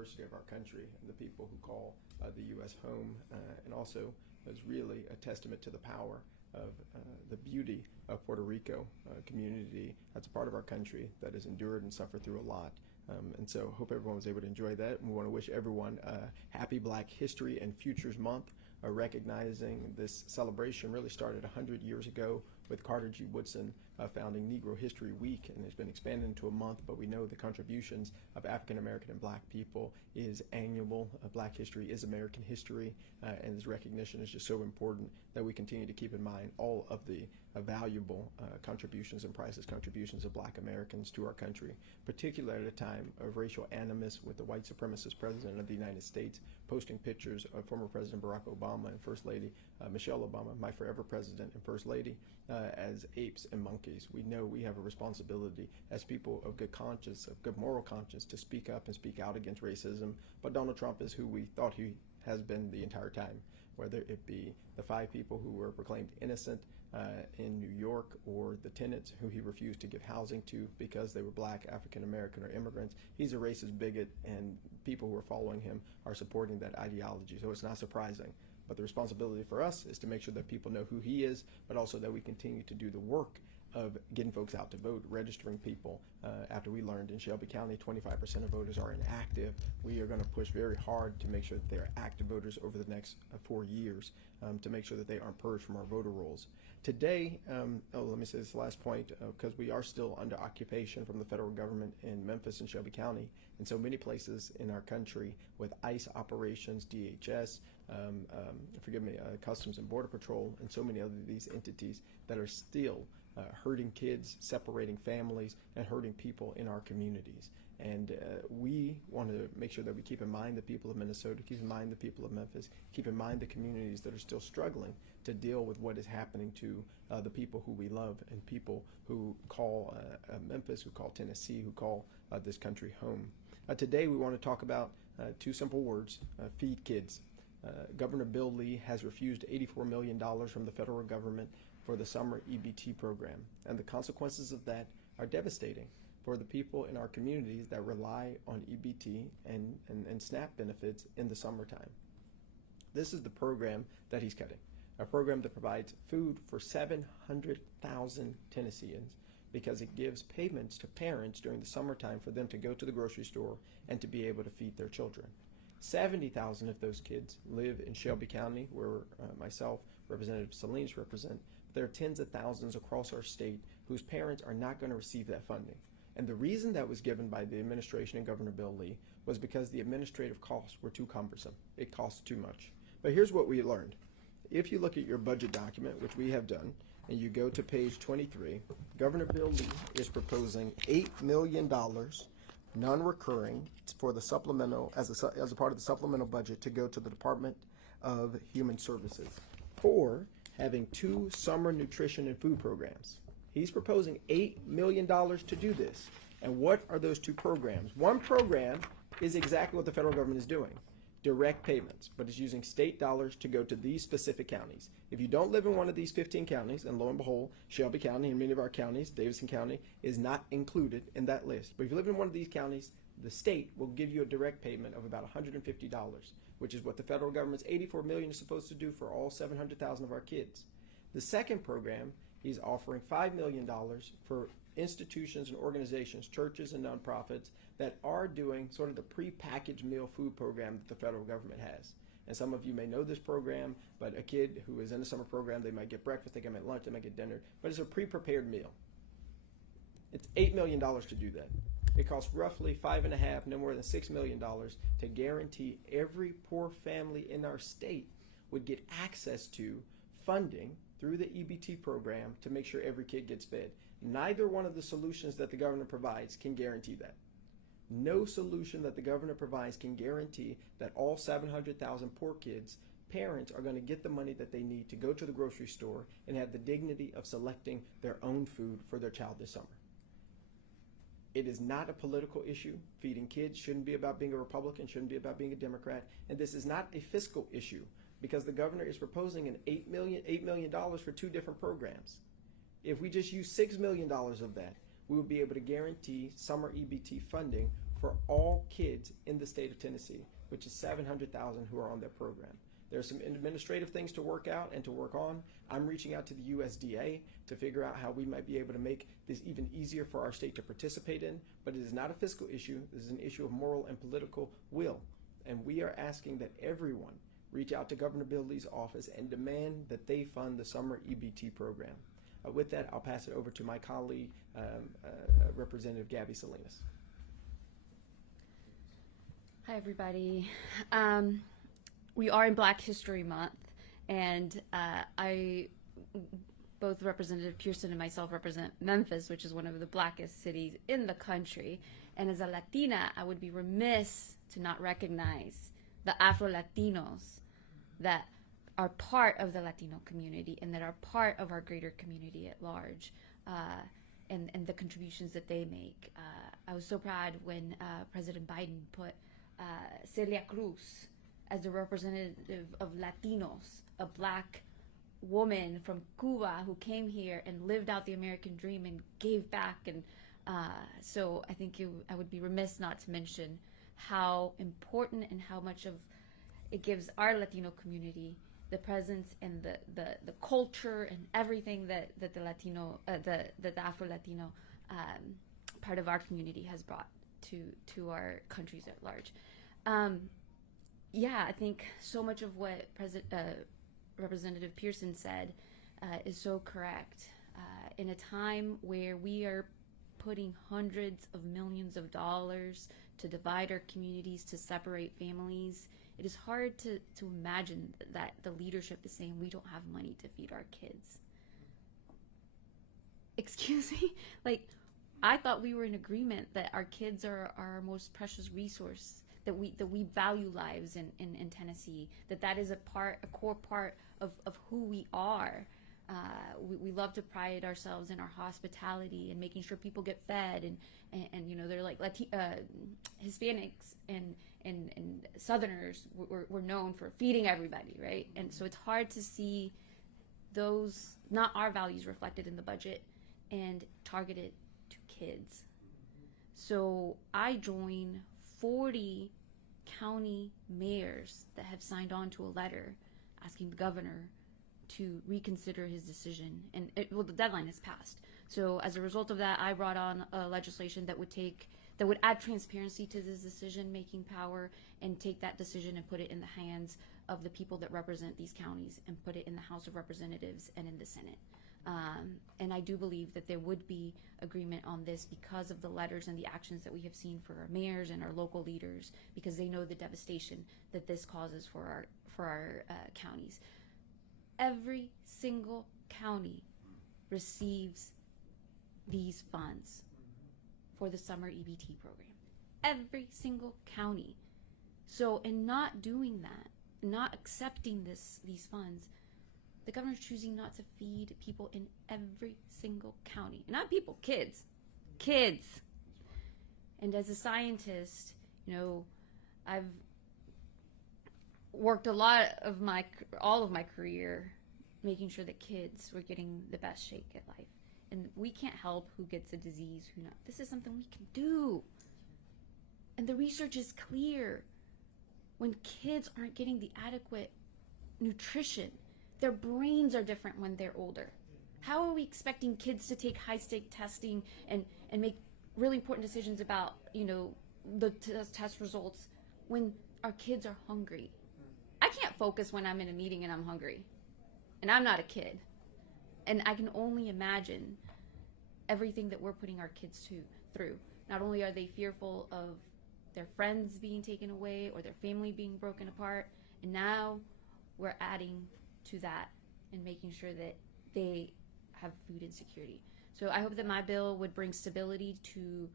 diversity of our country and the people who call the U.S. home, and also is really a testament to the power of the beauty of Puerto Rico, a community that's a part of our country that has endured and suffered through a lot. And so hope everyone was able to enjoy that. And we want to wish everyone a happy Black History and Futures Month, recognizing this celebration really started 100 years ago with Carter G. Woodson founding Negro History Week, and it's been expanded into a month, but we know the contributions of African American and Black people is annual. Black history is American history, and this recognition is just so important that we continue to keep in mind all of the valuable contributions and priceless contributions of Black Americans to our country, particularly at a time of racial animus with the white supremacist president of the United States posting pictures of former President Barack Obama and First Lady Michelle Obama, my forever president and First Lady, as apes and monkeys. We know we have a responsibility as people of good conscience, of good moral conscience, to speak up and speak out against racism, but Donald Trump is who we thought he has been the entire time, whether it be the 5 people who were proclaimed innocent in New York, or the tenants who he refused to give housing to because they were Black, African American, or immigrants. He's a racist bigot, and people who are following him are supporting that ideology, so it's not surprising. But the responsibility for us is to make sure that people know who he is, but also that we continue to do the work of getting folks out to vote, registering people. After we learned in Shelby County 25% of voters are inactive, we are going to push very hard to make sure that they are active voters over the next 4 years, to make sure that they aren't purged from our voter rolls. Today, let me say this last point, because we are still under occupation from the federal government in Memphis and Shelby County, and so many places in our country with ICE operations, DHS, Customs and Border Patrol, and so many other these entities that are still hurting kids, separating families, and hurting people in our communities. And we want to make sure that we keep in mind the people of Minnesota, keep in mind the people of Memphis, keep in mind the communities that are still struggling to deal with what is happening to the people who we love, and people who call Memphis, who call Tennessee, who call this country home. Today we want to talk about 2 simple words: feed kids. Governor Bill Lee has refused $84 million from the federal government for the summer EBT program, and the consequences of that are devastating for the people in our communities that rely on EBT and SNAP benefits in the summertime. This is the program that he's cutting, a program that provides food for 700,000 Tennesseans, because it gives payments to parents during the summertime for them to go to the grocery store and to be able to feed their children. 70,000 of those kids live in Shelby County, where myself, Representative Salinas represent. There are tens of thousands across our state whose parents are not going to receive that funding. And the reason that was given by the administration and Governor Bill Lee was because the administrative costs were too cumbersome. It cost too much. But here's what we learned. If you look at your budget document, which we have done, and you go to page 23, Governor Bill Lee is proposing $8 million non-recurring for the supplemental, as a part of the supplemental budget, to go to the Department of Human Services for having 2 summer nutrition and food programs. He's proposing $8 million to do this. And what are those 2 programs? One program is exactly what the federal government is doing, direct payments, but it's using state dollars to go to these specific counties. If you don't live in one of these 15 counties, and lo and behold, Shelby County and many of our counties, Davidson County, is not included in that list. But if you live in one of these counties, the state will give you a direct payment of about $150, which is what the federal government's $84 million is supposed to do for all 700,000 of our kids. The second program, he's offering $5 million for institutions and organizations, churches and nonprofits, that are doing sort of the pre-packaged meal food program that the federal government has. And some of you may know this program, but a kid who is in the summer program, they might get breakfast, they might get lunch, they might get dinner, but it's a pre-prepared meal. It's $8 million to do that. It costs roughly $5.5, no more than $6 million to guarantee every poor family in our state would get access to funding through the EBT program to make sure every kid gets fed. Neither one of the solutions that the governor provides can guarantee that. No solution that the governor provides can guarantee that all 700,000 poor kids' parents are going to get the money that they need to go to the grocery store and have the dignity of selecting their own food for their child this summer. It is not a political issue. Feeding kids shouldn't be about being a Republican, shouldn't be about being a Democrat. And this is not a fiscal issue, because the governor is proposing an $8 million for 2 different programs. If we just use $6 million of that, we will be able to guarantee summer EBT funding for all kids in the state of Tennessee, which is 700,000 who are on their program. There's some administrative things to work out and to work on. I'm reaching out to the USDA to figure out how we might be able to make this even easier for our state to participate in, but it is not a fiscal issue. This is an issue of moral and political will. And we are asking that everyone reach out to Governor Bill Lee's office and demand that they fund the summer EBT program. With that, I'll pass it over to my colleague, Representative Gabby Salinas. Hi, everybody. We are in Black History Month, and both Representative Pearson and myself represent Memphis, which is one of the blackest cities in the country. And as a Latina, I would be remiss to not recognize the Afro-Latinos that are part of the Latino community and that are part of our greater community at large, and the contributions that they make. I was so proud when President Biden put Celia Cruz as the representative of Latinos, a black woman from Cuba who came here and lived out the American dream and gave back. And so I think I would be remiss not to mention how important and how much of it gives our Latino community the presence and the culture and everything that the Latino, the Afro-Latino part of our community has brought to our countries at large. Yeah, I think so much of what Representative Pearson said is so correct. In a time where we are putting hundreds of millions of dollars to divide our communities, to separate families, it is hard to imagine that the leadership is saying we don't have money to feed our kids. Excuse me? Like, I thought we were in agreement that our kids are our most precious resource, that we value lives in Tennessee, that is a core part of who we are. We love to pride ourselves in our hospitality and making sure people get fed, and you know, they're like Hispanics and Southerners were known for feeding everybody, right? And so it's hard to see those, not our values, reflected in the budget and targeted to kids. So I join 40 county mayors that have signed on to a letter asking the governor to reconsider his decision, and the deadline has passed. So as a result of that, I brought on legislation that would add transparency to this decision-making power and take that decision and put it in the hands of the people that represent these counties and put it in the House of Representatives and in the Senate. And I do believe that there would be agreement on this because of the letters and the actions that we have seen for our mayors and our local leaders, because they know the devastation that this causes for our counties. Every single county receives these funds for the summer EBT program. Every single county. So in not doing that, not accepting these funds, the governor's choosing not to feed people in every single county. And not people, kids. Kids. And as a scientist, you know, I've worked all of my career making sure that kids were getting the best shake at life. And we can't help who gets a disease, who not. This is something we can do. And the research is clear. When kids aren't getting the adequate nutrition, their brains are different when they're older. How are we expecting kids to take high-stake testing and make really important decisions about, you know, the test results when our kids are hungry? I can't focus when I'm in a meeting and I'm hungry. And I'm not a kid. And I can only imagine everything that we're putting our kids through. Not only are they fearful of their friends being taken away or their family being broken apart, and now we're adding to that and making sure that they have food insecurity. So I hope that my bill would bring stability to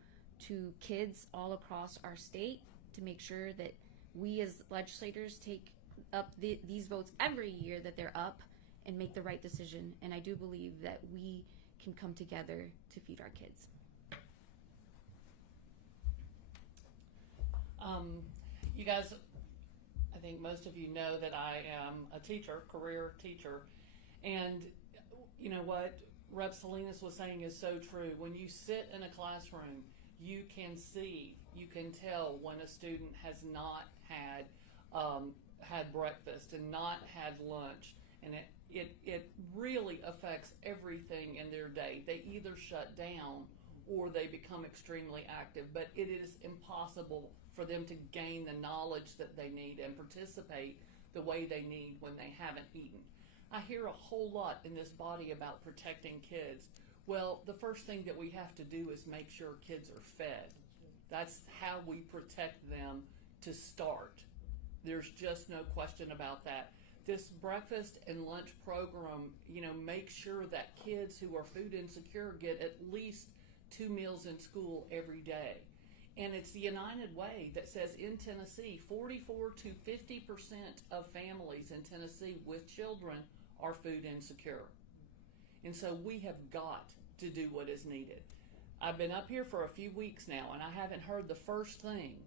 kids all across our state, to make sure that we as legislators take up these votes every year that they're up and make the right decision. And I do believe that we can come together to feed our kids. You guys, I think most of you know that I am a teacher, career teacher, and you know what Rep. Salinas was saying is so true. When you sit in a classroom, you can see you can tell when a student has not had had breakfast and not had lunch, and it really affects everything in their day. They either shut down or they become extremely active, but it is impossible for them to gain the knowledge that they need and participate the way they need when they haven't eaten. I hear a whole lot in this body about protecting kids. Well, the first thing that we have to do is make sure kids are fed. That's how we protect them to start. There's just no question about that. This breakfast and lunch program, make sure that kids who are food insecure get at least 2 meals in school every day. And it's the United Way that says in Tennessee, 44 to 50% of families in Tennessee with children are food insecure. And so we have got to do what is needed. I've been up here for a few weeks now, and I haven't heard the first thing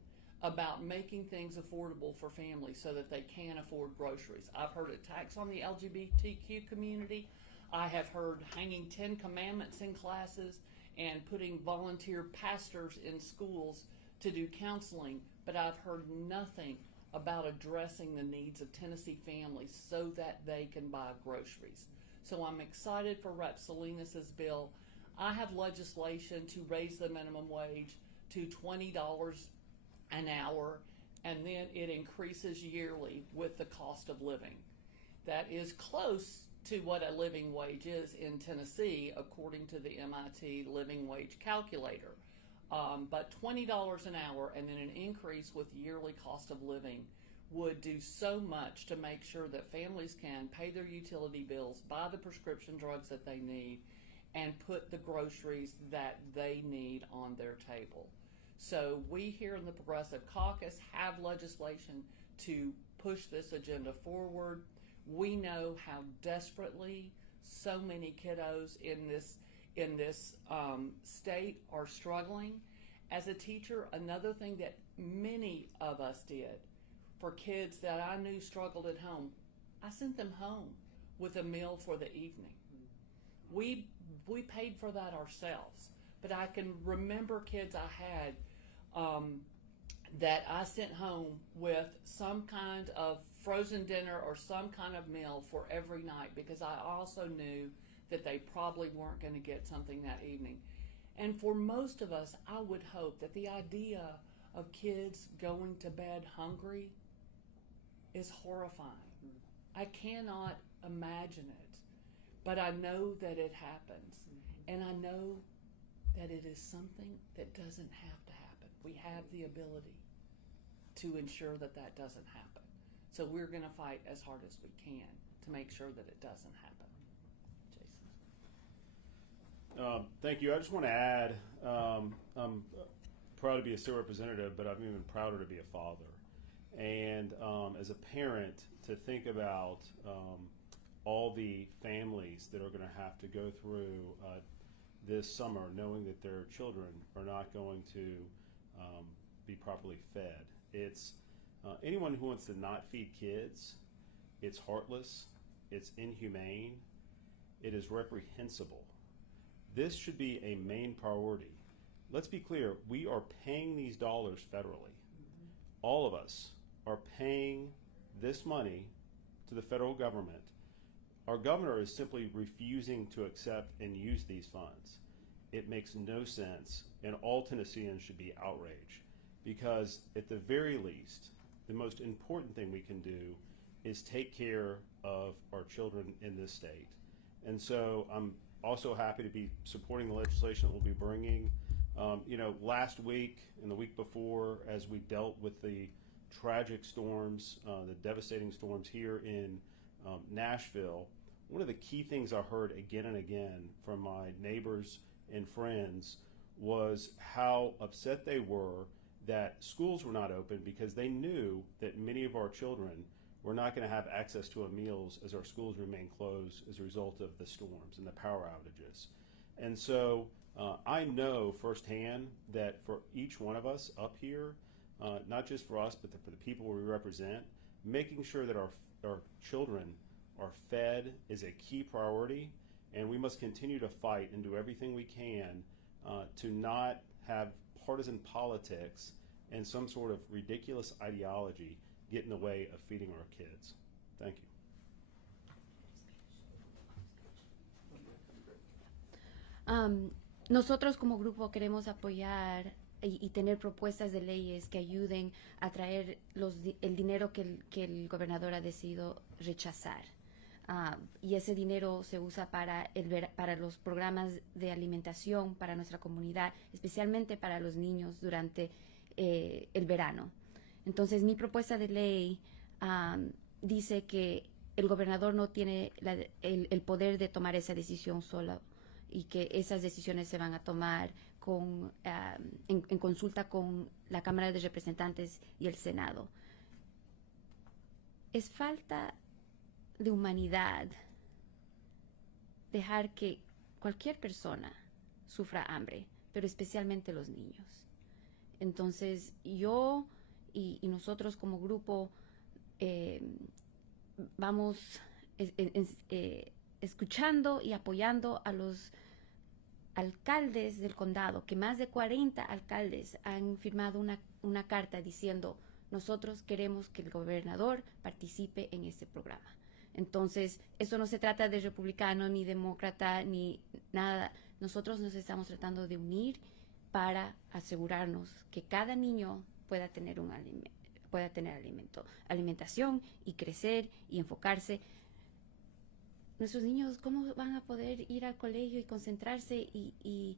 about making things affordable for families so that they can afford groceries. I've heard attacks on the LGBTQ community. I have heard hanging 10 commandments in classes and putting volunteer pastors in schools to do counseling, but I've heard nothing about addressing the needs of Tennessee families so that they can buy groceries. So I'm excited for Rep. Salinas' bill. I have legislation to raise the minimum wage to $20 an hour, and then it increases yearly with the cost of living. That is close to what a living wage is in Tennessee, according to the MIT living wage calculator. But $20 an hour and then an increase with yearly cost of living would do so much to make sure that families can pay their utility bills, buy the prescription drugs that they need, and put the groceries that they need on their table. So we here in the Progressive Caucus have legislation to push this agenda forward. We know how desperately so many kiddos in this state are struggling. As a teacher, another thing that many of us did for kids that I knew struggled at home, I sent them home with a meal for the evening. We paid for that ourselves, but I can remember kids I had that I sent home with some kind of frozen dinner or some kind of meal for every night, because I also knew that they probably weren't going to get something that evening. And for most of us, I would hope that the idea of kids going to bed hungry is horrifying. I cannot imagine it, but I know that it happens, and I know that it is something that doesn't have to happen. We have the ability to ensure that that doesn't happen. So we're going to fight as hard as we can to make sure that it doesn't happen. Jason. Thank you. I just want to add, I'm proud to be a state representative, but I'm even prouder to be a father. And as a parent, to think about all the families that are going to have to go through this summer knowing that their children are not going to be properly fed. It's anyone who wants to not feed kids, it's heartless, it's inhumane, it is reprehensible. This should be a main priority. Let's be clear, we are paying these dollars federally. All of us are paying this money to the federal government. Our governor is simply refusing to accept and use these funds. It makes no sense, and all Tennesseans should be outraged, because at the very least, the most important thing we can do is take care of our children in this state. And so I'm also happy to be supporting the legislation that we'll be bringing. Last week and the week before, as we dealt with the tragic storms, the devastating storms here in Nashville, one of the key things I heard again and again from my neighbors and friends was how upset they were that schools were not open, because they knew that many of our children were not going to have access to meals as our schools remain closed as a result of the storms and the power outages. And so I know firsthand that for each one of us up here, not just for us, but for the people we represent, making sure that our children are fed is a key priority, and we must continue to fight and do everything we can to not have partisan politics and some sort of ridiculous ideology get in the way of feeding our kids. Thank you. Nosotros como grupo queremos apoyar y tener propuestas de leyes que ayuden a traer el dinero que el gobernador ha decidido rechazar. Y ese dinero se usa para los programas de alimentación para nuestra comunidad, especialmente para los niños durante el verano. Entonces, mi propuesta de ley dice que el gobernador no tiene el poder de tomar esa decisión solo y que esas decisiones se van a tomar en consulta con la Cámara de Representantes y el Senado. Es falta de humanidad dejar que cualquier persona sufra hambre, pero especialmente los niños. Entonces, yo y nosotros como grupo vamos escuchando y apoyando a los alcaldes del condado, que más de 40 alcaldes han firmado una carta diciendo: nosotros queremos que el gobernador participe en este programa. Entonces, esto no se trata de republicano, ni demócrata, ni nada. Nosotros nos estamos tratando de unir para asegurarnos que cada niño pueda tener alimentación y crecer y enfocarse. Nuestros niños, ¿cómo van a poder ir al colegio y concentrarse y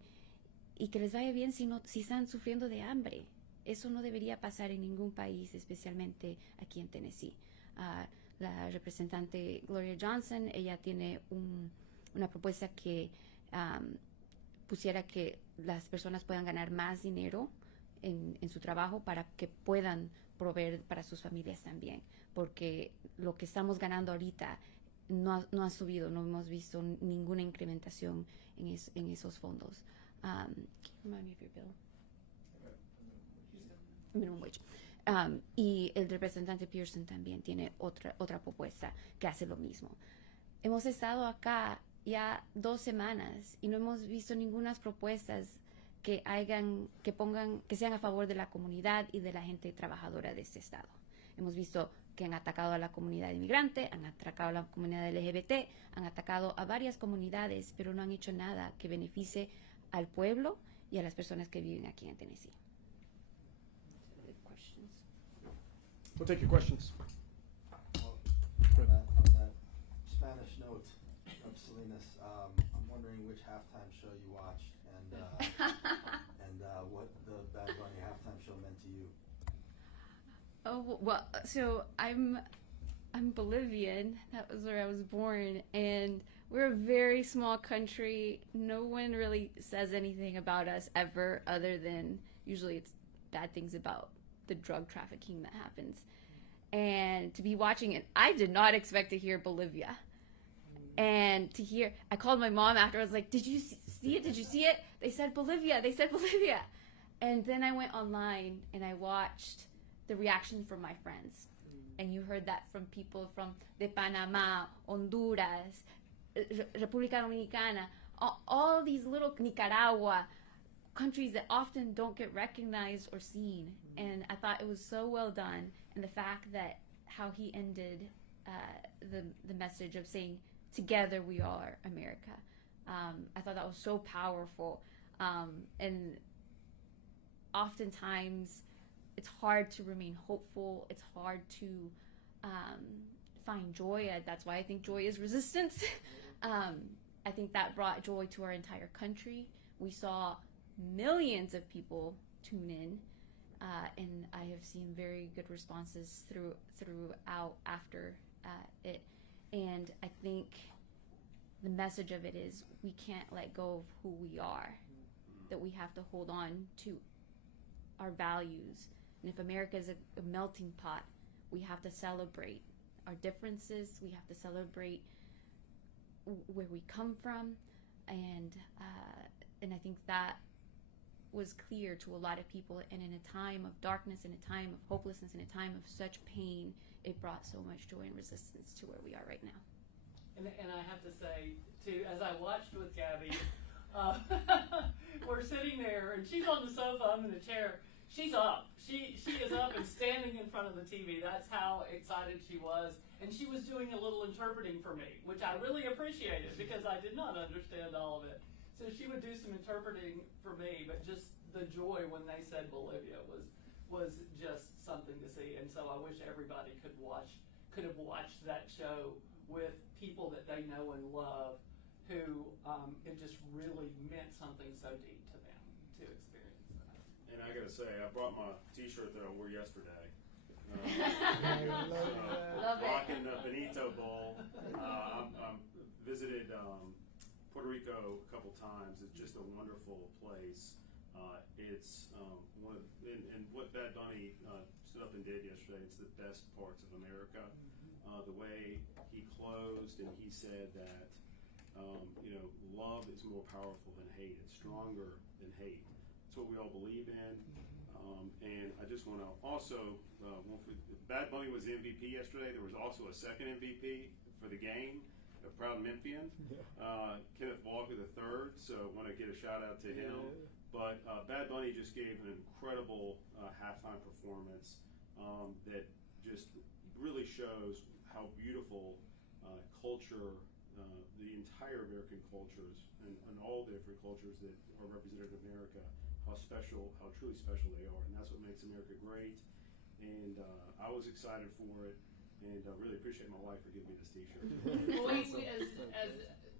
que les vaya bien si están sufriendo de hambre? Eso no debería pasar en ningún país, especialmente aquí en Tennessee. La representante Gloria Johnson, ella tiene una propuesta que pusiera que las personas puedan ganar más dinero en su trabajo para que puedan proveer para sus familias también, porque lo que estamos ganando ahorita no ha subido, no hemos visto ninguna incrementación en esos fondos. Can you remind me of your bill? Minimum wage. Y el representante Pearson también tiene otra propuesta que hace lo mismo. Hemos estado acá ya 2 semanas y no hemos visto ninguna propuestas que sean a favor de la comunidad y de la gente trabajadora de este estado. Hemos visto que han atacado a la comunidad inmigrante, han atacado a la comunidad LGBT, han atacado a varias comunidades, pero no han hecho nada que beneficie al pueblo y a las personas que viven aquí en Tennessee. We'll take your questions. On that Spanish note of Salinas, I'm wondering which halftime show you watched and what the Bad Bunny halftime show meant to you. Oh, well, so I'm Bolivian. That was where I was born, and we're a very small country. No one really says anything about us ever, other than usually it's bad things about the drug trafficking that happens. And to be watching it, I did not expect to hear Bolivia. And to hear, I called my mom after. I was like, "Did you see it? Did you see it? They said Bolivia. They said Bolivia." And then I went online and I watched the reaction from my friends. And you heard that from people from de Panama, Honduras, República Dominicana, all these little Nicaragua countries that often don't get recognized or seen. And I thought it was so well done. And the fact that how he ended the message of saying, "Together we are America." I thought that was so powerful. And oftentimes it's hard to remain hopeful. It's hard to find joy. That's why I think joy is resistance. I think that brought joy to our entire country. We saw millions of people tune in, and I have seen very good responses throughout after it. And I think the message of it is we can't let go of who we are, that we have to hold on to our values. And if America is a melting pot, we have to celebrate our differences. We have to celebrate where we come from, and I think that was clear to a lot of people. And in a time of darkness, in a time of hopelessness, in a time of such pain, it brought so much joy and resistance to where we are right now. And I have to say, too, as I watched with Gabby, we're sitting there, and she's on the sofa, I'm in the chair. She's up. She is up and standing in front of the TV. That's how excited she was. And she was doing a little interpreting for me, which I really appreciated because I did not understand all of it. So she would do some interpreting for me, but just the joy when they said Bolivia was just something to see. And so I wish everybody could have watched that show with people that they know and love, who it just really meant something so deep to them to experience that. And I gotta say, I brought my T-shirt that I wore yesterday. Love it. Rocking the Benito Bowl. I'm visited Puerto Rico a couple times. It's just a wonderful place. It's one of and what Bad Bunny stood up and did yesterday. It's the best parts of America. The way he closed, and he said that love is more powerful than hate. It's stronger than hate. It's what we all believe in. And I just want to also, Bad Bunny was the MVP yesterday. There was also a second MVP for the game, a proud Memphian, Kenneth Walker III. So I want to get a shout out to him. But Bad Bunny just gave an incredible halftime performance that just really shows how beautiful culture, the entire American cultures, and all the different cultures that are represented in America, how truly special they are. And that's what makes America great. And I was excited for it, and I really appreciate my wife for giving me this T-shirt. Well, as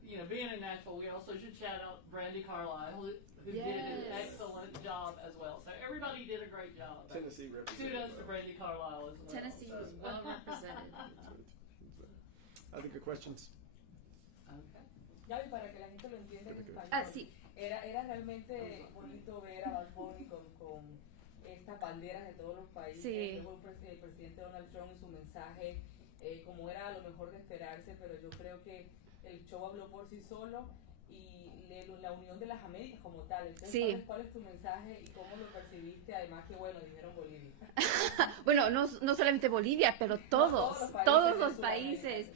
you know, being in Nashville, we also should shout out Brandy Carlisle, who did an excellent job as well. So everybody did a great job. Tennessee represented. Kudos to Brandy Carlisle as well. Tennessee was well represented. Other good questions? Okay. Gaby, para que la gente lo entienda en español. Ah, sí. Era realmente bonito ver a Bad Bunny con estas banderas de todos los países. Sí. Luego el presidente Donald Trump en su mensaje, como era a lo mejor de esperarse, pero yo creo que el show habló por sí solo y la unión de las Américas como tal. Entonces, Sí. ¿cuál es tu mensaje y cómo lo percibiste? Además que, bueno, dijeron Bolivia. Bueno, no solamente Bolivia, pero todos los países.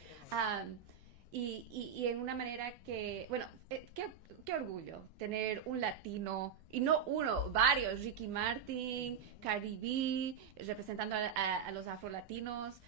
Y en una manera que, bueno, qué orgullo tener un latino, y no uno, varios, Ricky Martin, Cardi B, representando a los afrolatinos.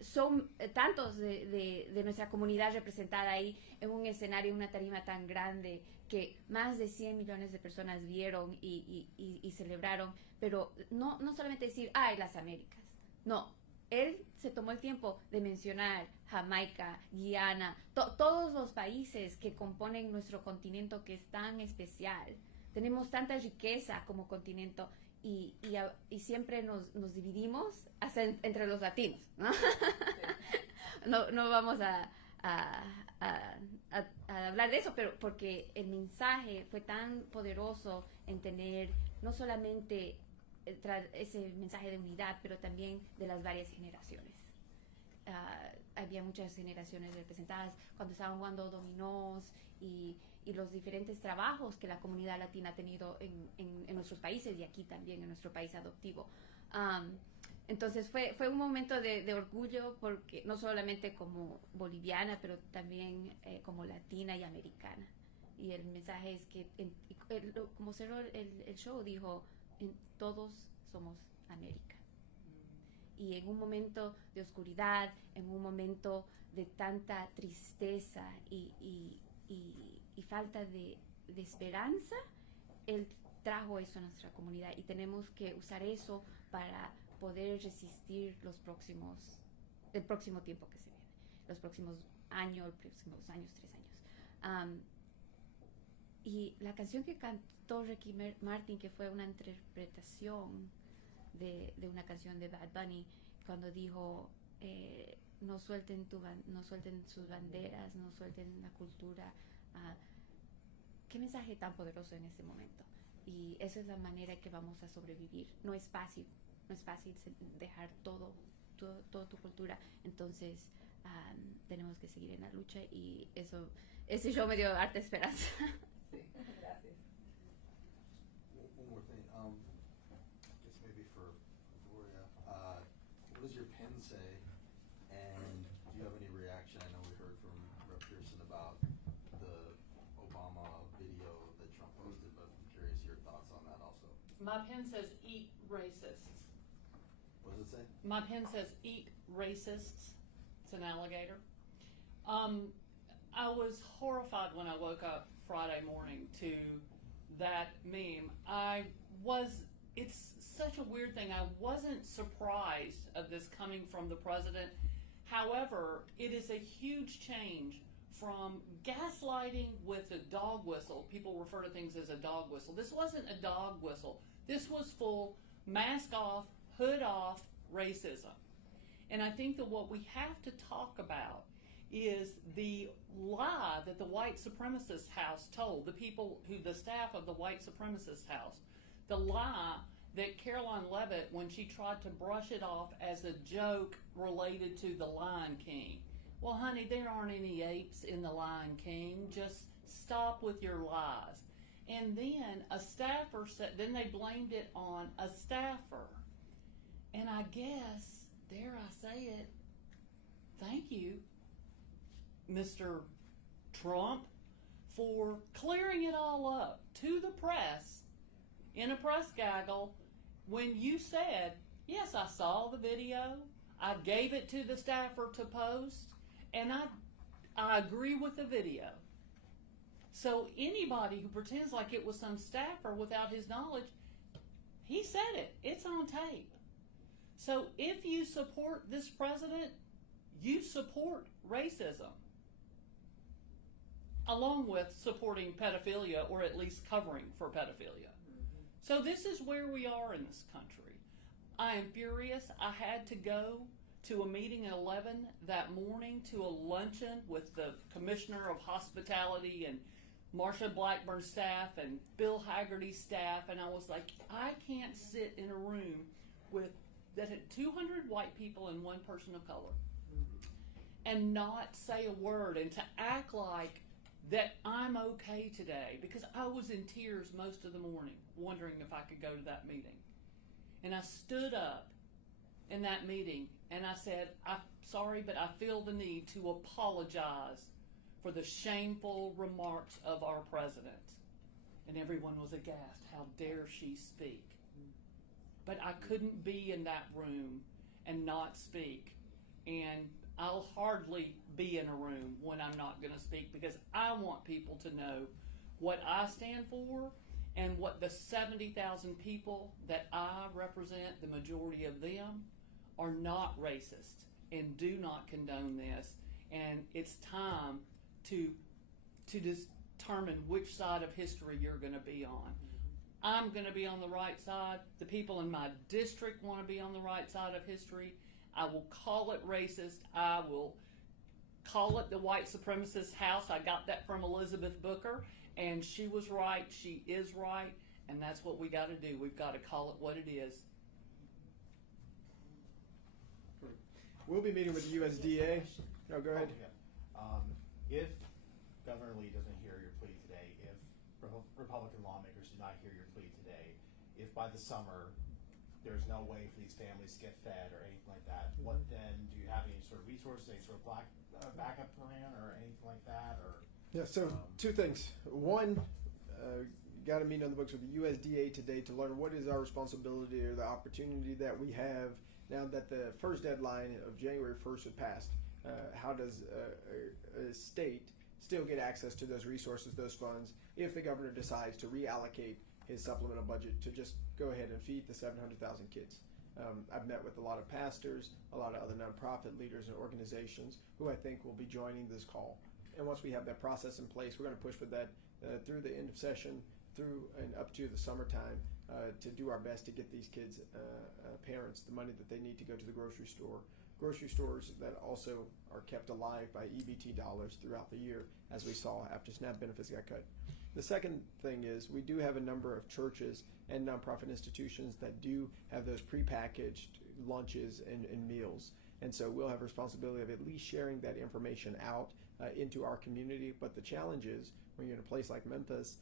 Son tantos de nuestra comunidad representada ahí en un escenario, en una tarima tan grande que más de 100 millones de personas vieron y celebraron, pero no solamente decir, las Américas, no. Él se tomó el tiempo de mencionar Jamaica, Guyana, todos los países que componen nuestro continente, que es tan especial. Tenemos tanta riqueza como continente y siempre nos dividimos hasta entre los latinos, ¿no? No vamos a hablar de eso, pero porque el mensaje fue tan poderoso en tener no solamente ese mensaje de unidad, pero también de las varias generaciones. Había muchas generaciones representadas cuando estaban jugando dominós y los diferentes trabajos que la comunidad latina ha tenido en nuestros países y aquí también en nuestro país adoptivo. Entonces fue un momento de orgullo, porque no solamente como boliviana, pero también como latina y americana. Y el mensaje es que, como cerró el show, dijo, todos somos América. Y en un momento de oscuridad, en un momento de tanta tristeza y falta de esperanza, él trajo eso a nuestra comunidad y tenemos que usar eso para poder resistir el próximo tiempo que se viene, los próximos años, 3 años. Y la canción que cantó Ricky Martin, que fue una interpretación de una canción de Bad Bunny, cuando dijo, no suelten sus banderas, no suelten la cultura. Qué mensaje tan poderoso en ese momento. Y esa es la manera que vamos a sobrevivir. No es fácil dejar todo tu cultura. Entonces tenemos que seguir en la lucha, y ese show me dio harta esperanza. Sí, gracias. One more thing. I guess maybe for Gloria. What does your pen say? And do you have any reaction? I know we heard from Rep. Pearson about the Obama video that Trump posted, but I'm curious your thoughts on that also. My pen says eat racists. What does it say? My pen says eat racists. It's an alligator. I was horrified when I woke up Friday morning to that meme. It's such a weird thing. I wasn't surprised of this coming from the president. However, it is a huge change from gaslighting with a dog whistle. People refer to things as a dog whistle. This wasn't a dog whistle. This was full mask off, hood off racism. And I think that what we have to talk about is the lie that the white supremacist house told the staff of the white supremacist house, the lie that Caroline Leavitt, when she tried to brush it off as a joke related to the Lion King. Well, honey, there aren't any apes in the Lion King. Just stop with your lies. And then a staffer said, then they blamed it on a staffer. And I guess, dare I say it, thank you, Mr. Trump, for clearing it all up to the press in a press gaggle when you said, yes, I saw the video, I gave it to the staffer to post, and I agree with the video. So anybody who pretends like it was some staffer without his knowledge, he said it. It's on tape. So if you support this president, you support racism, along with supporting pedophilia, or at least covering for pedophilia. So this is where we are in this country. I am furious. I had to go to a meeting at 11 that morning, to a luncheon with the Commissioner of Hospitality and Marsha Blackburn's staff and Bill Haggerty's staff, and I was like, I can't sit in a room that had 200 white people and one person of color and not say a word, and to act like that I'm okay today, because I was in tears most of the morning wondering if I could go to that meeting. And I stood up in that meeting and I said, I'm sorry, but I feel the need to apologize for the shameful remarks of our president. And everyone was aghast. How dare she speak? But I couldn't be in that room and not speak. And I'll hardly be in a room when I'm not going to speak, because I want people to know what I stand for, and what the 70,000 people that I represent, the majority of them, are not racist and do not condone this. And it's time to determine which side of history you're going to be on. I'm going to be on the right side. The people in my district want to be on the right side of history. I will call it racist. I will call it the white supremacist house. I got that from Elizabeth Booker, and she was right. She is right, and that's what we got to do. We've got to call it what it is. We'll be meeting with the USDA. No, go ahead. If Governor Lee doesn't hear your plea today, if Republican lawmakers do not hear your plea today, if by the summer there's no way for these families to get fed or anything like that, what then? Do you have any sort of resources, any sort of backup plan or anything like that? Or yeah, so two things. One, got a meeting on the books with the USDA today to learn what is our responsibility or the opportunity that we have now that the first deadline of January 1st had passed. How does a state still get access to those resources, those funds, if the governor decides to reallocate his supplemental budget to just go ahead and feed the 700,000 kids? I've met with a lot of pastors, a lot of other nonprofit leaders and organizations who I think will be joining this call. And once we have that process in place, we're going to push for that through the end of session, through and up to the summertime, to do our best to get these kids, parents, the money that they need to go to the grocery store. Grocery stores that also are kept alive by EBT dollars throughout the year, as we saw after SNAP benefits got cut. The second thing is we do have a number of churches and nonprofit institutions that do have those prepackaged lunches and meals. And so we'll have a responsibility of at least sharing that information out into our community. But the challenge is, when you're in a place like Memphis,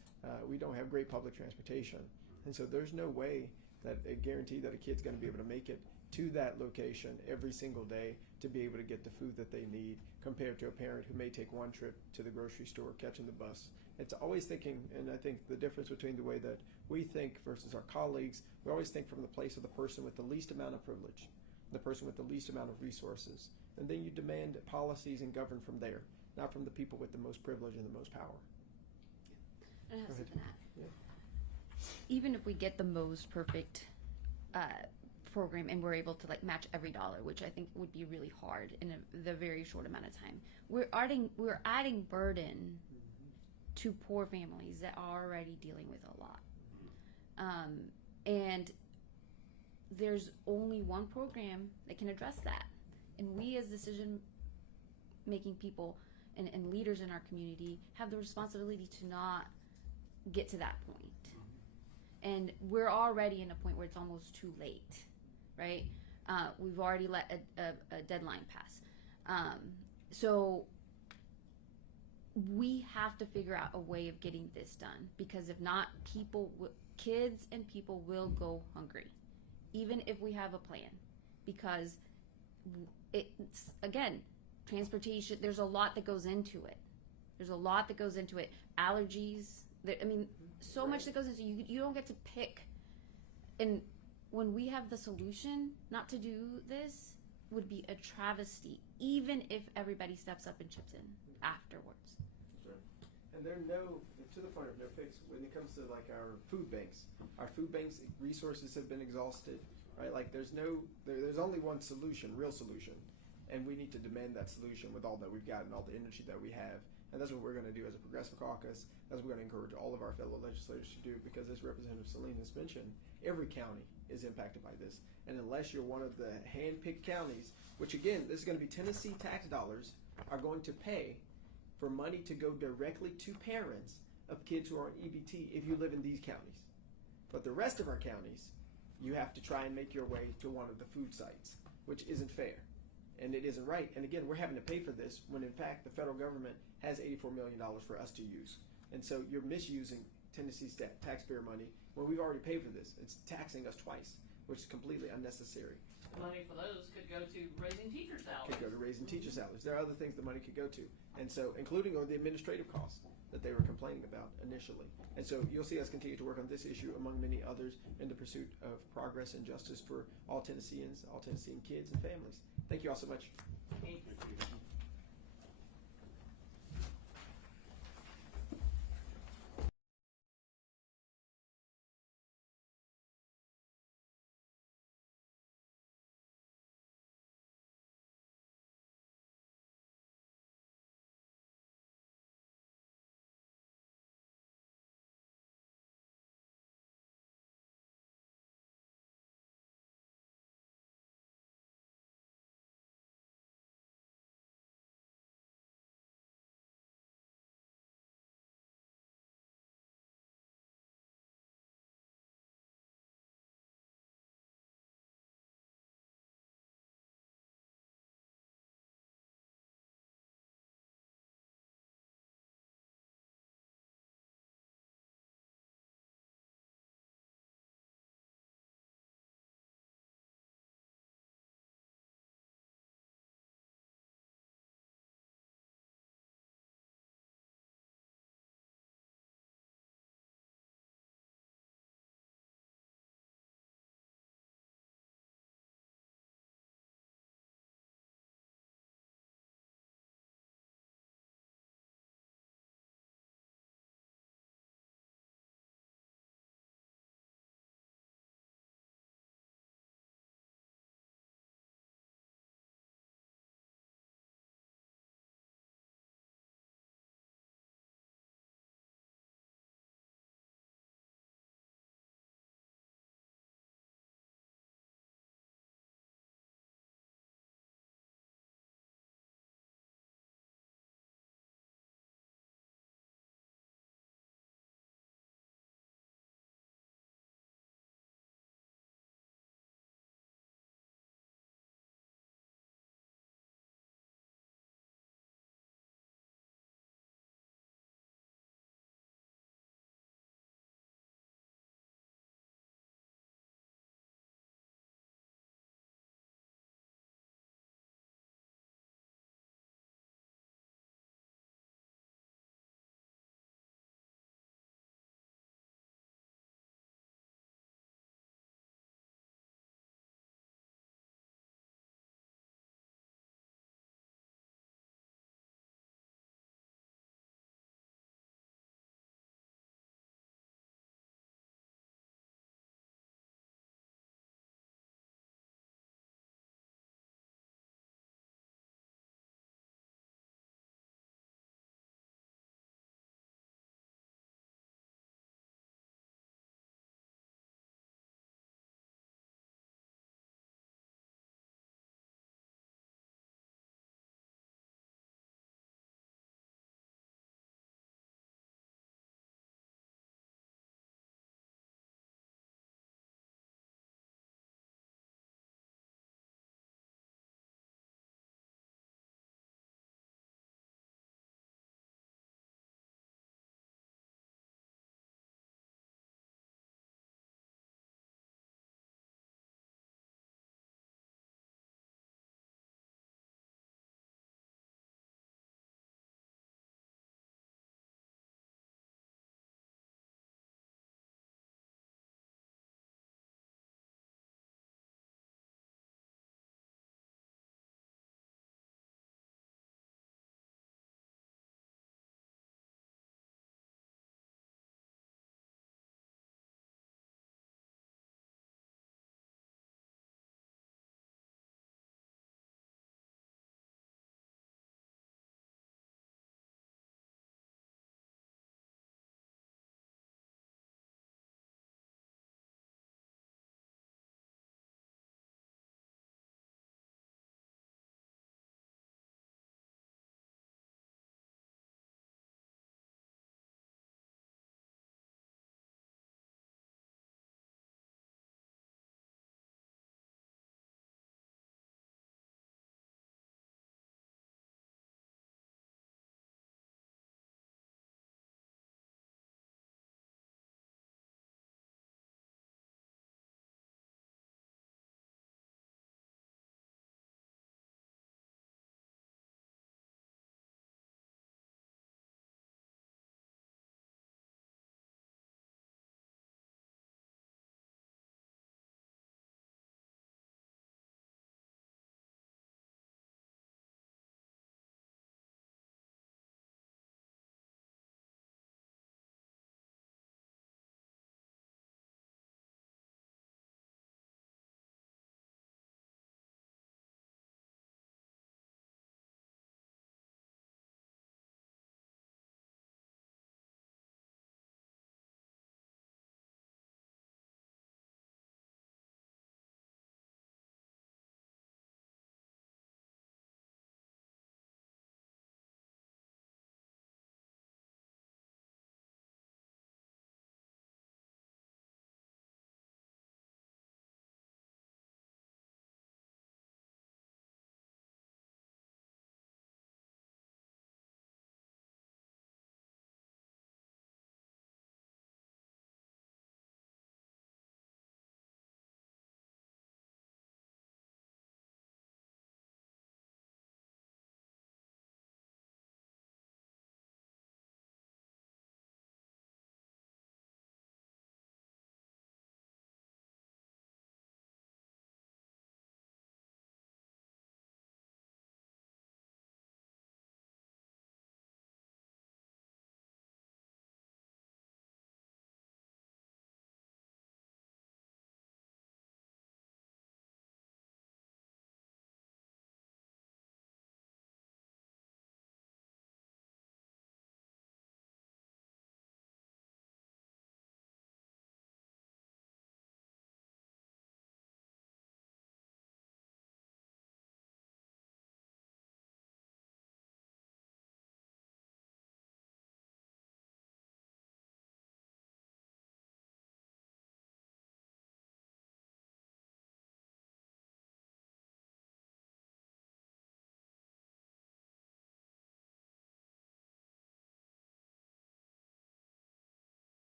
we don't have great public transportation. And so there's no way that guarantee that a kid's going to be able to make it to that location every single day to be able to get the food that they need, compared to a parent who may take one trip to the grocery store, catching the bus. It's always thinking, and I think the difference between the way that we think versus our colleagues, we always think from the place of the person with the least amount of privilege, the person with the least amount of resources. And then you demand policies and govern from there, not from the people with the most privilege and the most power. I have Go ahead. something to add. Yeah. Even if we get the most perfect program and we're able to like match every dollar, which I think would be really hard in the very short amount of time, we're adding burden to poor families that are already dealing with a lot. And there's only one program that can address that. And we as decision-making people and leaders in our community have the responsibility to not get to that point. And we're already in a point where it's almost too late, right? We've already let a deadline pass. So we have to figure out a way of getting this done, because if not, kids and people will go hungry, even if we have a plan, because it's, again, transportation, there's a lot that goes into it. Allergies, so much that goes into it. You don't get to pick. And when we have the solution not to do this would be a travesty, even if everybody steps up and chips in afterwards. That's right. And there are to the point of no fix when it comes to like our food banks resources have been exhausted, right? Like there's only one solution, real solution, and we need to demand that solution with all that we've got and all the energy that we have. And that's what we're going to do as a Progressive Caucus. That's what we're going to encourage all of our fellow legislators to do, because as Representative Salinas mentioned, every county is impacted by this. And unless you're one of the hand-picked counties, which again, this is going to be Tennessee tax dollars are going to pay for money to go directly to parents of kids who are on EBT if you live in these counties. But the rest of our counties, you have to try and make your way to one of the food sites, which isn't fair. And it isn't right. And again, we're having to pay for this when in fact the federal government has $84 million for us to use. And so you're misusing Tennessee's taxpayer money when we've already paid for this. It's taxing us twice, which is completely unnecessary. Money for those could go to raising teacher salaries. Could go to raising teacher salaries. There are other things the money could go to. And so, including the administrative costs that they were complaining about initially. And so you'll see us continue to work on this issue among many others in the pursuit of progress and justice for all Tennesseans, all Tennessean kids and families. Thank you all so much. Thank you.